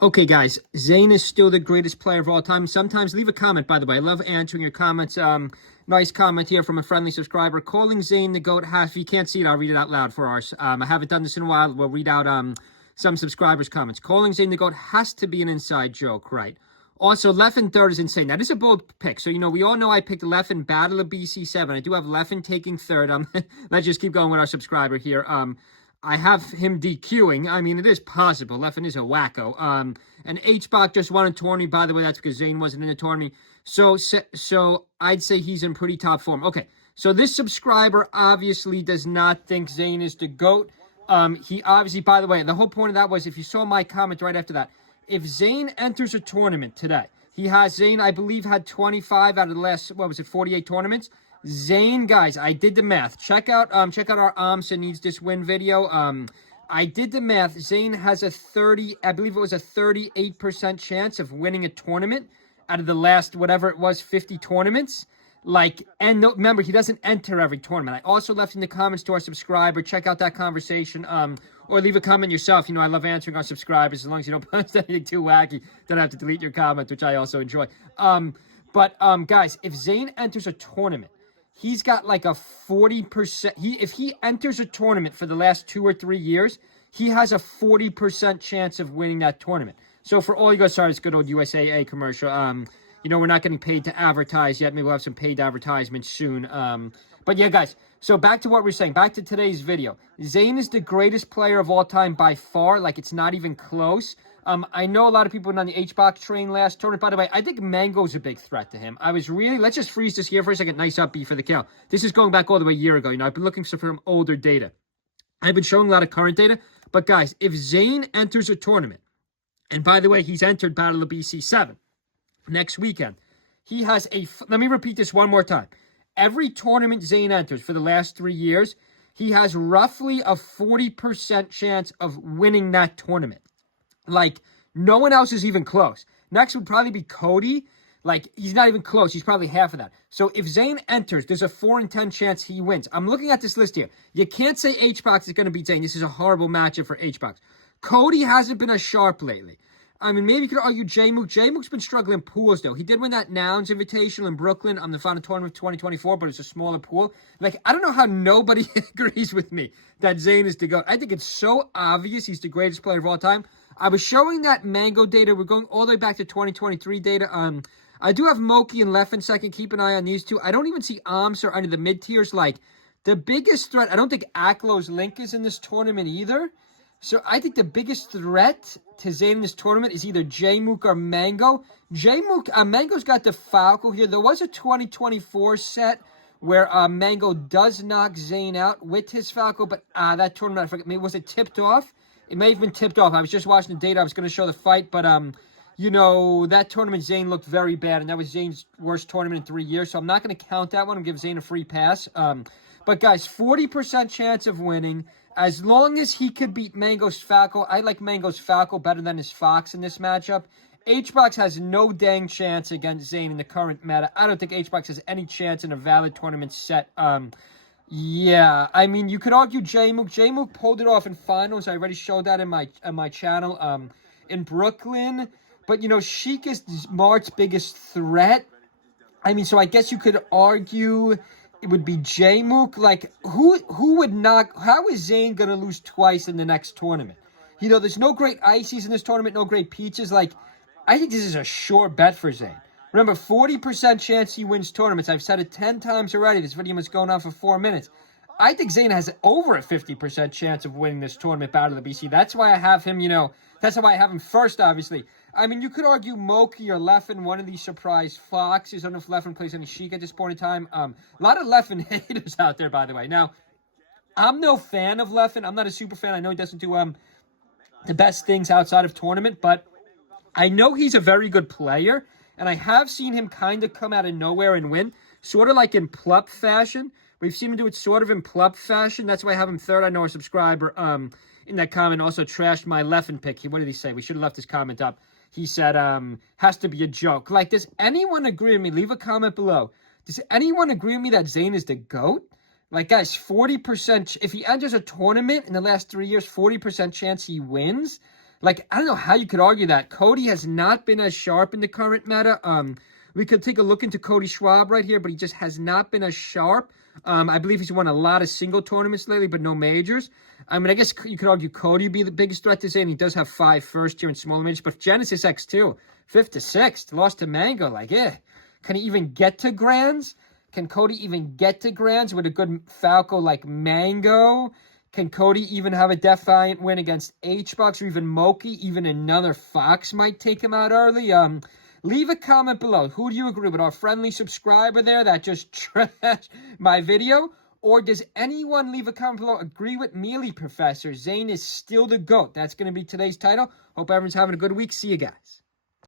Okay, guys, Zain is still the greatest player of all time. Sometimes leave a comment, by the way. I love answering your comments. Nice comment here from a friendly subscriber. Calling Zain the GOAT half. If you can't see it, I'll read it out loud for us. I haven't done this in a while. We'll read out some subscribers' comments. Calling Zain the GOAT has to be an inside joke, right? Also, Leffen third is insane. That is a bold pick. So, we all know I picked Leffen Battle of BC7. I do have Leffen taking third. Let's just keep going with our subscriber here. I have him DQing. I mean, it is possible. Leffen is a wacko. And H-Bach just won a tourney. By the way, that's because Zain wasn't in a tourney. So I'd say he's in pretty top form. Okay, so this subscriber obviously does not think Zain is the GOAT. He obviously, by the way, the whole point of that was, if you saw my comment right after that, if Zain enters a tournament today, Zain, I believe, had 25 out of the last, 48 tournaments. Zain, guys, I did the math. Check out our Amsa Needs This Win video. I did the math. Zain has a 38% chance of winning a tournament out of the last, whatever it was, 50 tournaments. Remember, he doesn't enter every tournament. I also left in the comments to our subscriber. Check out that conversation. Or leave a comment yourself. I love answering our subscribers as long as you don't post anything too wacky. Don't have to delete your comment, which I also enjoy. Guys, if Zain enters a tournament, he's got like a 40%. If he enters a tournament for the last 2 or 3 years, he has a 40% chance of winning that tournament. So for all you guys, sorry, it's good old USAA commercial. We're not getting paid to advertise yet. Maybe we'll have some paid advertisements soon. But yeah, guys, so back to what we're saying. Back to today's video. Zain is the greatest player of all time by far. Like, it's not even close. I know a lot of people went on the H-Box train last tournament. By the way, I think Mango's a big threat to him. Let's just freeze this here for a second. Nice upbeat for the cow. This is going back all the way a year ago. I've been looking for some older data. I've been showing a lot of current data. But guys, if Zain enters a tournament, and by the way, he's entered Battle of BC7 next weekend, he has let me repeat this one more time. Every tournament Zain enters for the last 3 years, he has roughly a 40% chance of winning that tournament. Like, no one else is even close. Next would probably be Cody. Like, he's not even close. He's probably half of that. So if Zain enters, there's a 4 in 10 chance he wins. I'm looking at this list here. You can't say H-Box is going to beat Zain. This is a horrible matchup for H-Box. Cody hasn't been as sharp lately. I mean, maybe you could argue J-Mook. J-Mook's been struggling pools, though. He did win that Nouns Invitational in Brooklyn on the final tournament of 2024, but it's a smaller pool. Like, I don't know how nobody agrees with me that Zain is the GOAT. I think it's so obvious he's the greatest player of all time. I was showing that Mango data. We're going all the way back to 2023 data. I do have Moki and Leffen second. Keep an eye on these two. I don't even see Ams or any of the mid-tiers. Like, the biggest threat, I don't think Aklo's Link is in this tournament either. So I think the biggest threat to Zain in this tournament is either J-Mook or Mango. Mango's got the Falco here. There was a 2024 set where Mango does knock Zain out with his Falco, but that tournament, I forget, maybe was it tipped off? It may have been tipped off. I was just watching the data. I was going to show the fight, but that tournament Zain looked very bad, and that was Zain's worst tournament in 3 years, so I'm not going to count that one and give Zain a free pass. But guys, 40% chance of winning. As long as he could beat Mango's Falco, I like Mango's Falco better than his Fox in this matchup. H-Box has no dang chance against Zain in the current meta. I don't think H-Box has any chance in a valid tournament set. Yeah, I mean, you could argue J-Mook. J-Mook pulled it off in finals. I already showed that in my channel in Brooklyn. But, Sheik is Mart's biggest threat. I mean, so I guess you could argue it would be J-Mook. Like, who would knock? How is Zain going to lose twice in the next tournament? There's no great ices in this tournament, no great peaches. Like, I think this is a sure bet for Zain. Remember, 40% chance he wins tournaments. I've said it 10 times already. This video was going on for 4 minutes. I think Zain has over a 50% chance of winning this tournament Battle of the BC. That's why I have him, that's why I have him first, obviously. I mean, you could argue Moki or Leffen, one of these surprise Foxes. I don't know if Leffen plays any Sheik at this point in time. A lot of Leffen haters out there, by the way. Now, I'm no fan of Leffen. I'm not a super fan. I know he doesn't do the best things outside of tournament, but I know he's a very good player, and I have seen him kind of come out of nowhere and win, sort of like in Plup fashion. We've seen him do it sort of in Plup fashion. That's why I have him third. I know our subscriber in that comment also trashed my Leffen pick. What did he say? We should have left his comment up. He said, has to be a joke. Like, does anyone agree with me? Leave a comment below. Does anyone agree with me that Zain is the GOAT? Like, guys, 40%. If he enters a tournament in the last 3 years, 40% chance he wins. Like, I don't know how you could argue that. Cody has not been as sharp in the current meta. We could take a look into Cody Schwab right here, but he just has not been as sharp. I believe he's won a lot of single tournaments lately, but no majors. I mean, I guess you could argue Cody would be the biggest threat to Zain. He does have 5 first tier and smaller majors, but Genesis X2, 5th to 6th, lost to Mango. Like, can he even get to Grands? Can Cody even get to Grands with a good Falco like Mango? Can Cody even have a Defiant win against H-Box or even Moki? Even another Fox might take him out early. Leave a comment below. Who do you agree with? Our friendly subscriber there that just trashed my video? Or does anyone leave a comment below agree with Mealy Professor? Zain is still the GOAT. That's going to be today's title. Hope everyone's having a good week. See you guys.